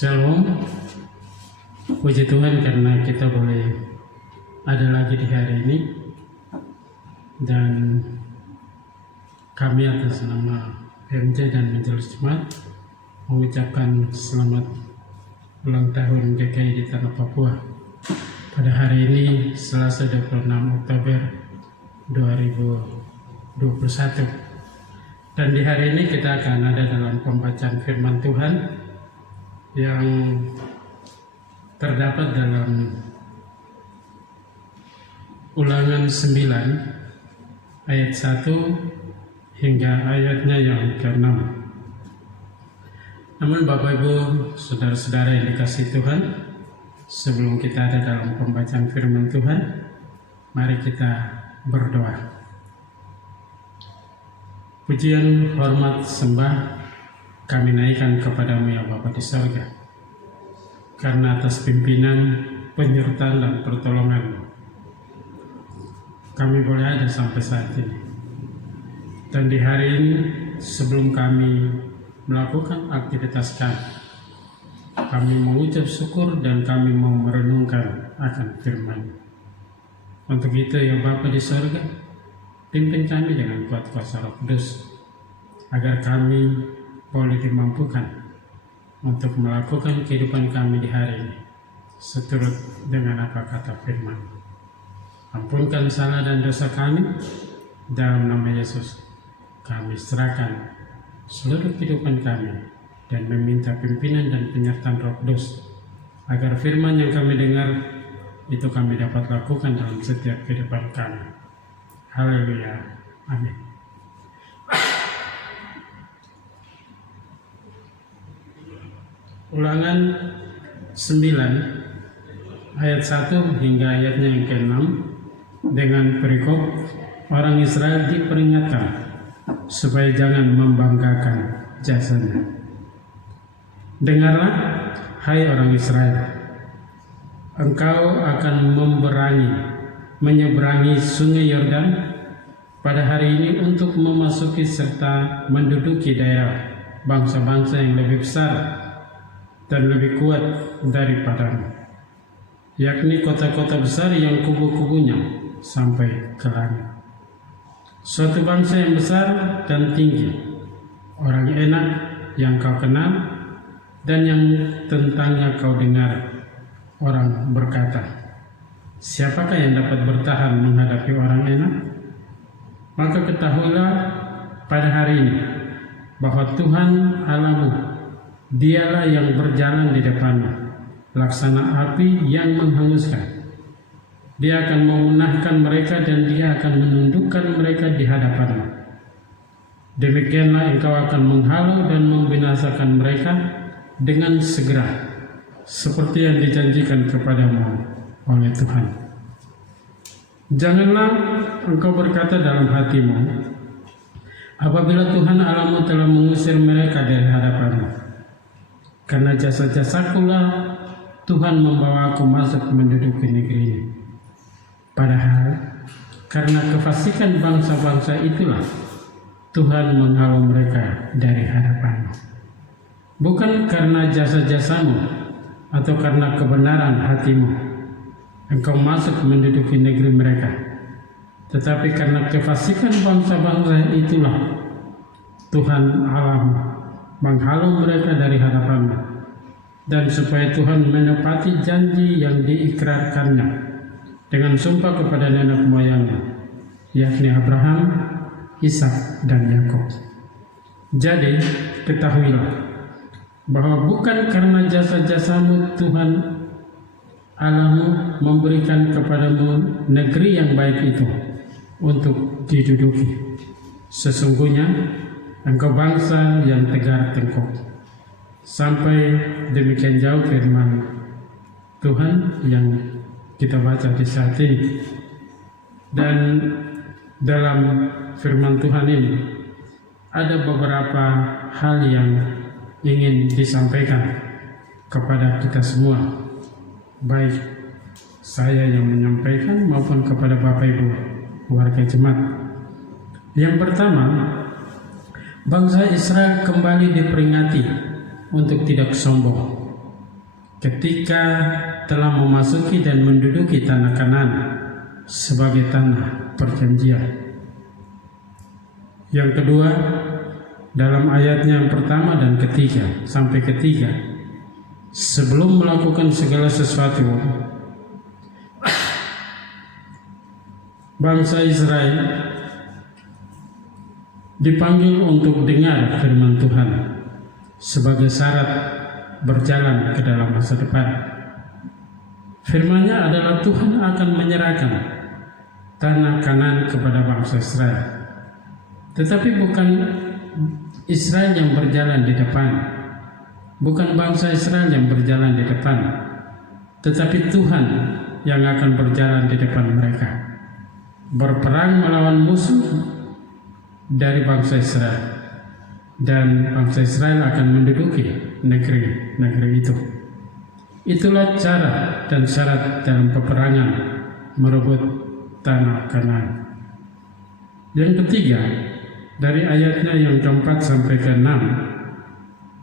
Shalom, puji Tuhan karena kita boleh ada lagi di hari ini, dan kami atas nama PMJ dan Majelis Jemaat mengucapkan selamat ulang tahun GKI di Tanah Papua pada hari ini Selasa 26 Oktober 2021. Dan di hari ini kita akan ada dalam pembacaan firman Tuhan yang terdapat dalam Ulangan 9 ayat 1 hingga ayatnya yang ke-6. Namun Bapak Ibu, saudara-saudara yang dikasihi Tuhan, sebelum kita ada dalam pembacaan firman Tuhan, mari kita berdoa. Pujian, hormat, sembah kami naikkan kepadamu ya Bapa di surga, karena atas pimpinan, penyertaan dan pertolongan kami boleh ada sampai saat ini. Dan di hari ini sebelum kami melakukan aktivitas kami mengucap syukur dan kami mau merenungkan akan firman. Untuk itu ya Bapa di surga, pimpin kami dengan kuat kuasa Roh Kudus, agar kami boleh dimampukan untuk melakukan kehidupan kami di hari ini seturut dengan apa kata firman. Ampunkan salah dan dosa kami, dalam nama Yesus kami serahkan seluruh kehidupan kami dan meminta pimpinan dan penyertaan Roh Kudus, agar firman yang kami dengar itu kami dapat lakukan dalam setiap kehidupan kami. Haleluya, amin. Ulangan 9 ayat 1 hingga ayatnya yang ke-6 dengan perikop orang Israel diperingatkan supaya jangan membanggakan jasanya. Dengarlah, hai orang Israel, engkau akan menyeberangi sungai Yordan pada hari ini untuk memasuki serta menduduki daerah bangsa-bangsa yang lebih besar dan lebih kuat daripadamu, yakni kota-kota besar yang kubu-kubunya sampai ke langit. Suatu bangsa yang besar dan tinggi, orang enak yang kau kenal dan yang tentangnya kau dengar orang berkata, siapakah yang dapat bertahan menghadapi orang enak? Maka ketahuilah pada hari ini bahwa Tuhan Allahmu, Dialah yang berjalan di depanmu, laksana api yang menghanguskan. Dia akan memunahkan mereka dan dia akan menundukkan mereka di hadapanmu. Demikianlah engkau akan menghalau dan membinasakan mereka dengan segera, seperti yang dijanjikan kepadamu oleh Tuhan. Janganlah engkau berkata dalam hatimu, apabila Tuhan Allahmu telah mengusir mereka dari hadapanmu, karena jasa-jasakulah Tuhan membawa aku masuk menduduki negeri ini. Padahal karena kefasikan bangsa-bangsa itulah Tuhan menghalau mereka dari hadapanmu. Bukan karena jasa-jasamu atau karena kebenaran hatimu engkau masuk menduduki negeri mereka, tetapi karena kefasikan bangsa-bangsa itulah Tuhan Allahmu menghalau mereka dari hadapanmu, dan supaya Tuhan menepati janji yang diikrarkannya dengan sumpah kepada nenek moyangnya, yakni Abraham, Ishak, dan Yakub. Jadi ketahuilah bahwa bukan karena jasa-jasamu Tuhan Allahmu memberikan kepadamu negeri yang baik itu untuk diduduki. Sesungguhnya engkau bangsa yang tegar tengkuk. Sampai demikian jauh firman Tuhan yang kita baca di saat ini. Dan dalam firman Tuhan ini ada beberapa hal yang ingin disampaikan kepada kita semua, baik saya yang menyampaikan maupun kepada Bapak Ibu warga jemaat. Yang pertama, bangsa Israel kembali diperingati untuk tidak sombong ketika telah memasuki dan menduduki tanah Kanaan sebagai tanah perjanjian. Yang kedua, dalam ayatnya yang pertama dan ketiga sampai ketiga, sebelum melakukan segala sesuatu, bangsa Israel dipanggil untuk dengar firman Tuhan sebagai syarat berjalan ke dalam masa depan. Firman-Nya adalah Tuhan akan menyerahkan tanah Kanaan kepada bangsa Israel. Tetapi bukan Israel yang berjalan di depan, bukan bangsa Israel yang berjalan di depan, tetapi Tuhan yang akan berjalan di depan mereka, berperang melawan musuh dari bangsa Israel, dan bangsa Israel akan menduduki negeri itu. Itulah cara dan syarat dalam peperangan merebut tanah Kanaan. Yang ketiga, dari ayatnya yang keempat sampai ke-6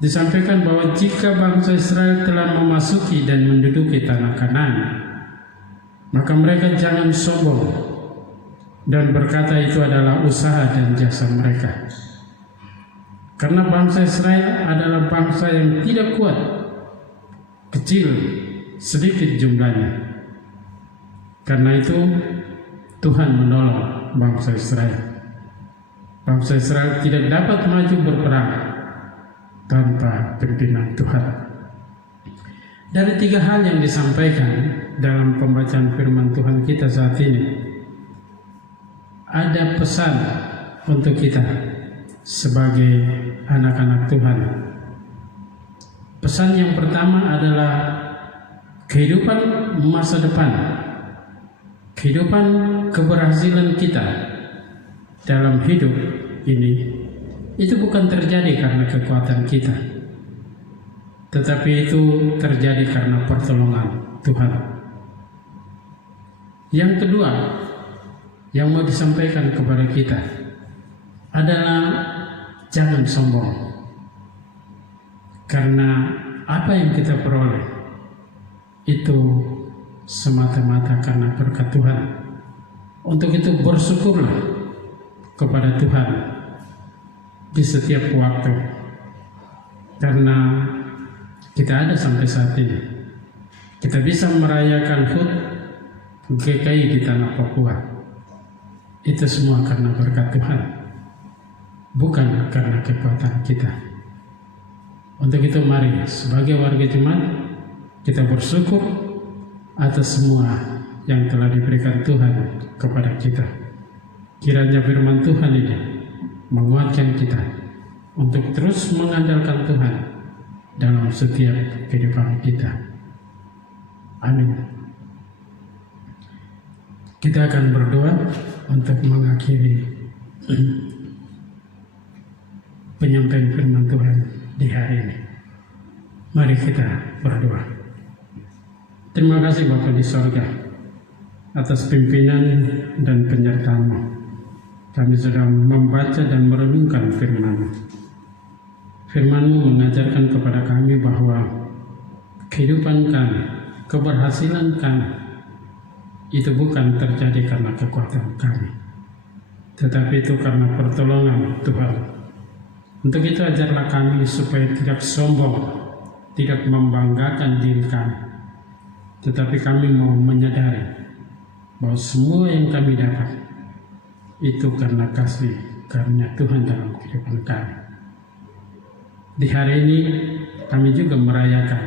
disampaikan bahwa jika bangsa Israel telah memasuki dan menduduki tanah Kanaan, maka mereka jangan sombong dan berkata itu adalah usaha dan jasa mereka. Karena bangsa Israel adalah bangsa yang tidak kuat, kecil, sedikit jumlahnya. Karena itu Tuhan menolong bangsa Israel. Bangsa Israel tidak dapat maju berperang tanpa pimpinan Tuhan. Dari tiga hal yang disampaikan dalam pembacaan firman Tuhan kita saat ini, ada pesan untuk kita sebagai anak-anak Tuhan. Pesan yang pertama adalah kehidupan masa depan, kehidupan keberhasilan kita dalam hidup ini, itu bukan terjadi karena kekuatan kita, tetapi itu terjadi karena pertolongan Tuhan. Yang kedua yang mau disampaikan kepada kita adalah jangan sombong, karena apa yang kita peroleh itu semata-mata karena berkat Tuhan. Untuk itu bersyukurlah kepada Tuhan di setiap waktu, karena kita ada sampai saat ini. Kita bisa merayakan HUT GKI di tanah Papua. Itu semua karena berkat Tuhan, bukan karena kekuatan kita. Untuk itu mari sebagai warga jemaat kita bersyukur atas semua yang telah diberikan Tuhan kepada kita. Kiranya firman Tuhan ini menguatkan kita untuk terus mengandalkan Tuhan dalam setiap kehidupan kita. Amin. Kita akan berdoa untuk mengakhiri penyampaian firman Tuhan di hari ini. Mari kita berdoa. Terima kasih Bapa di sorga atas pimpinan dan penyertaan-Mu. Kami sedang membaca dan merenungkan firman-Mu. Firman-Mu mengajarkan kepada kami bahwa kehidupan kami, keberhasilan kami, itu bukan terjadi karena kekuatan kami, tetapi itu karena pertolongan Tuhan. Untuk itu ajarlah kami supaya tidak sombong, tidak membanggakan diri kami, tetapi kami mau menyadari bahwa semua yang kami dapat itu karena kasih karunia Tuhan dalam kehidupan kami. Di hari ini kami juga merayakan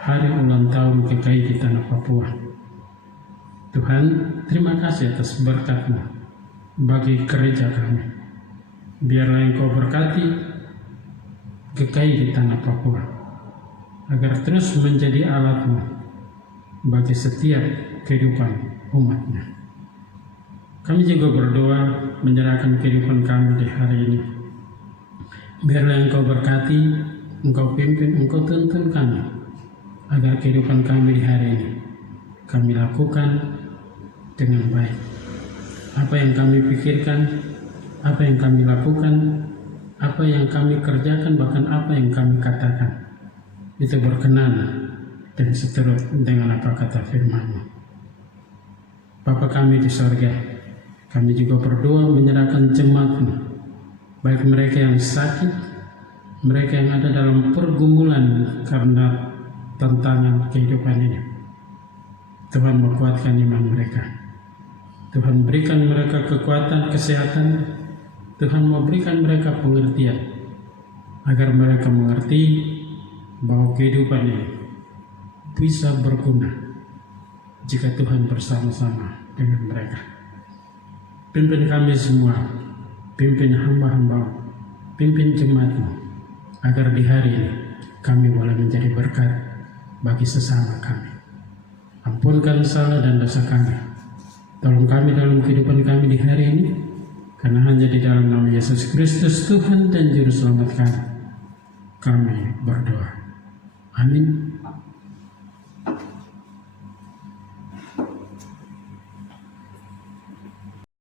hari ulang tahun GKI di tanah Papua. Tuhan, terima kasih atas berkat-Mu bagi gereja kami. Biarlah Engkau berkati GKI di tanah Papua, agar terus menjadi alat-Mu bagi setiap kehidupan umat-Nya. Kami juga berdoa menyerahkan kehidupan kami di hari ini. Biarlah Engkau berkati, Engkau pimpin, Engkau tuntun kami, agar kehidupan kami di hari ini kami lakukan dengan baik. Apa yang kami pikirkan, apa yang kami lakukan, apa yang kami kerjakan, bahkan apa yang kami katakan, itu berkenan dan seturut dengan apa kata firman-Mu. Bapa kami di sorga, kami juga berdoa menyerahkan jemaat-Mu, baik mereka yang sakit, mereka yang ada dalam pergumulan karena tantangan kehidupan ini. Tuhan menguatkan iman mereka. Tuhan berikan mereka kekuatan, kesehatan. Tuhan memberikan mereka pengertian, agar mereka mengerti bahwa kehidupan ini bisa berguna jika Tuhan bersama-sama dengan mereka. Pimpin kami semua, pimpin hamba-hamba, pimpin jemaat-Mu, agar di hari ini kami boleh menjadi berkat bagi sesama kami. Ampunkan salah dan dosa kami. Tolong kami dalam kehidupan kami di hari ini, karena hanya di dalam nama Yesus Kristus Tuhan dan Juru Selamat kami berdoa. Amin.